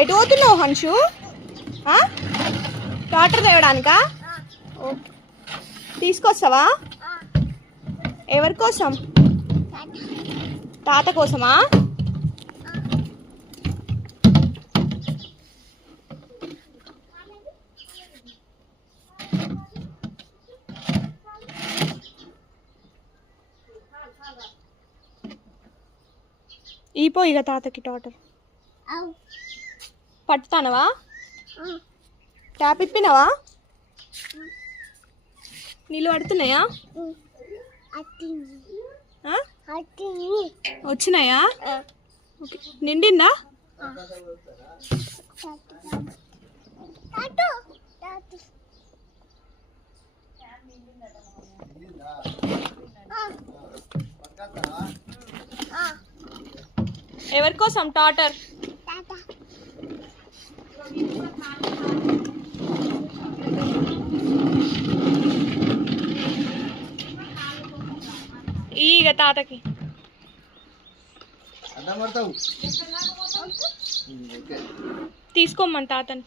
ఎటు పోతున్నావు హన్షు? టాటర్ తేవడానికా? తీసుకొస్తావా? ఎవరి కోసం? తాత కోసమా? ఈపో ఇక తాతకి టాటర్ పట్టుతానవా? ట్యాప్ ఇప్పినవా? నీళ్ళు పడుతున్నాయా? వచ్చినాయా? ఓకే, నిండిందా? ఎవరి కోసం టాటర్? ఈగ తాతకి తీసుకోమని తాతని.